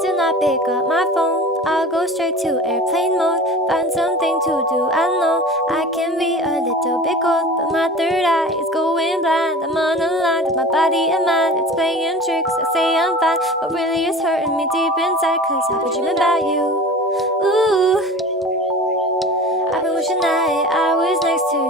do not pick up my phone. I'll go straight to airplane mode, find something to do. I know I can be a little bit cold, but my third eye is going blind. I'm on a line with my body and mind. It's playing tricks, I say I'm fine, but really it's hurting me deep inside, cause I've been dreaming about you. Ooh, I've been wishing that I was next to you.